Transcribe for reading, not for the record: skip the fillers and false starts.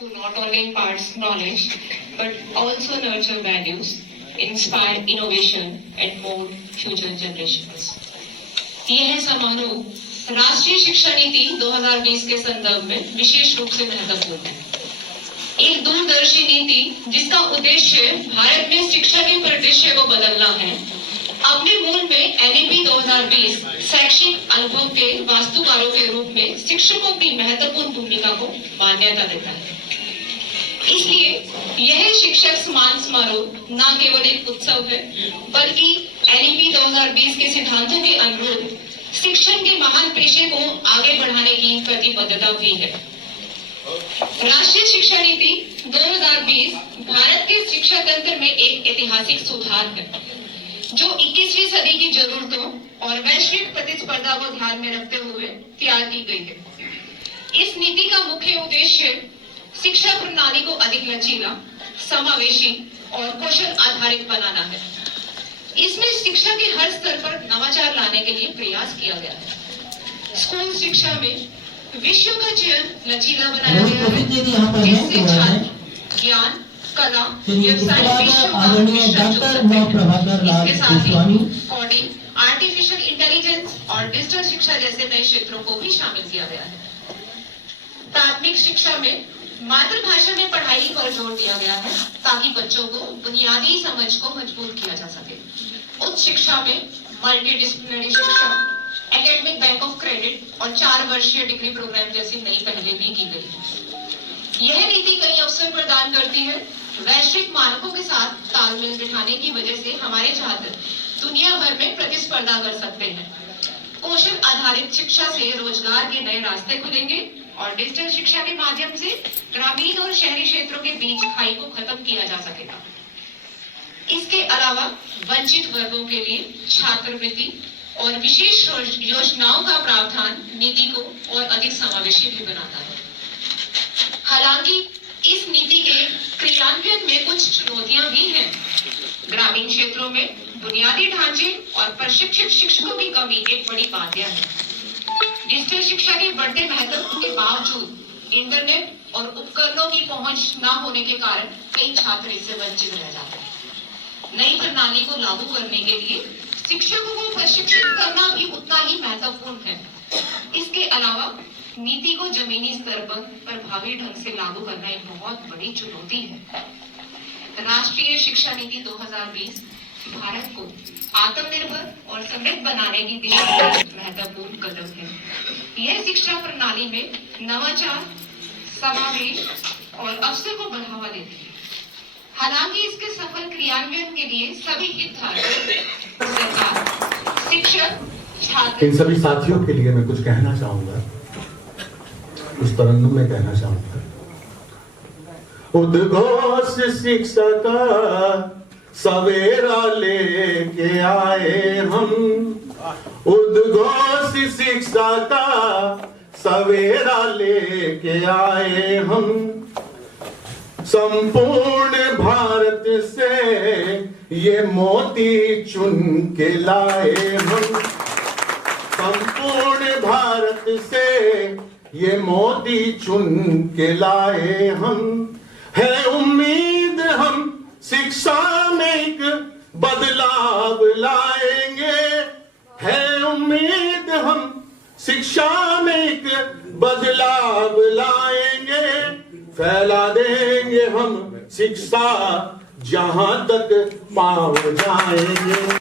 who not only imparts knowledge but also nurture values, inspire innovation and mold future generations. यह समारोह राष्ट्रीय शिक्षा नीति 2020 के संदर्भ में विशेष रूप से महत्वपूर्ण है। एक दूरदर्शी नीति जिसका उद्देश्य भारत में शिक्षा के परिदृश्य को बदलना है, अपने मूल में एनईपी 2020 शैक्षिक अनुभव के वास्तुकारों के रूप में शिक्षकों की महत्वपूर्ण भूमिका को मान्यता देता है। इसलिए यह शिक्षक सम्मान समारोह न केवल एक उत्सव है, बल्कि एनईपी 2020 के सिद्धांतों के अनुरूप शिक्षण के महान पेशे को आगे बढ़ाने की प्रतिबद्धता भी है। राष्ट्रीय शिक्षा नीति 2020 भारत के शिक्षा तंत्र में एक ऐतिहासिक सुधार है, जो 21वीं सदी की जरूरतों और वैश्विक प्रतिस्पर्धा को ध्यान में रखते हुए तैयार की गई है। इस नीति का मुख्य उद्देश्य शिक्षा प्रणाली को अधिक लचीला, समावेशी और कौशल आधारित बनाना है। इसमें शिक्षा के हर स्तर पर नवाचार लाने के लिए प्रयास किया गया है। स्कूल शिक्षा में विषयों का चयन लचीला बनाया गया है, जिससे छात्र ज्ञान, कला, व्यवसाय, इसके साथ ही कोडिंग, आर्टिफिशियल इंटेलिजेंस और डिजिटल शिक्षा जैसे नए क्षेत्रों को भी शामिल किया गया है। प्राथमिक शिक्षा में मातृभाषा में पढ़ाई पर जोर दिया गया है, ताकि बच्चों को बुनियादी समझ को मजबूत किया जा सके। उच्च शिक्षा में मल्टीडिसिप्लिनरी शिक्षा, एकेडमिक बैंक ऑफ क्रेडिट और 4 वर्षीय डिग्री प्रोग्राम जैसी नई पहलें भी की गई है। यह नीति कई अवसर प्रदान करती है। वैश्विक मानकों के साथ तालमेल बिठाने की वजह से हमारे छात्र दुनिया भर में प्रतिस्पर्धा कर सकते हैं। कौशल आधारित शिक्षा से रोजगार के नए रास्ते खुलेंगे और डिजिटल शिक्षा के माध्यम से ग्रामीण और शहरी क्षेत्रों के बीच खाई को खत्म किया जा सकेगा। इसके अलावा वंचित वर्गों के लिए छात्रवृत्ति और विशेष योजनाओं का प्रावधान नीति को और अधिक समावेशी भी बनाता है। हालांकि इस नीति के क्रियान्वयन में कुछ चुनौतियां भी हैं। ग्रामीण क्षेत्रों में बुनियादी ढांचे और प्रशिक्षित शिक्षकों की कमी एक बड़ी बाध्य है। डिजिटल शिक्षा के बढ़ते महत्व के बावजूद इंटरनेट और उपकरणों की पहुंच न होने के कारण कई छात्र इससे वंचित रह जाते हैं। नई प्रणाली को लागू करने के लिए शिक्षकों को प्रशिक्षित करना भी उतना ही महत्वपूर्ण है। इसके अलावा नीति को जमीनी स्तर पर प्रभावी ढंग से लागू करना एक बहुत बड़ी चुनौती है। राष्ट्रीय शिक्षा नीति 2020 भारत को आत्मनिर्भर और समृद्ध बनाने की दिशा में महत्वपूर्ण कदम है। यह शिक्षा प्रणाली में नवाचार, समावेश और अवसर को बढ़ावा देती है। हालांकि इसके सफल क्रियान्वयन के लिए सभी हितधारक, सरकार, शिक्षक, छात्र, इन सभी साथियों के लिए मैं कुछ कहना चाहूंगा। उस तरन्नुम में कहना चाहूंगा, उद्घोष शिक्षा का सवेरा लेके आए हम, उद्घोष शिक्षा का सवेरा लेके आए हम। संपूर्ण भारत से ये मोती चुन के लाए हम, संपूर्ण भारत से ये मोती चुन के लाए हम। है उम्मीद हम शिक्षा में एक बदलाव लाएंगे, है उम्मीद हम शिक्षा में एक बदलाव लाएंगे। फैला देंगे हम शिक्षा जहां तक पाँव जाएंगे।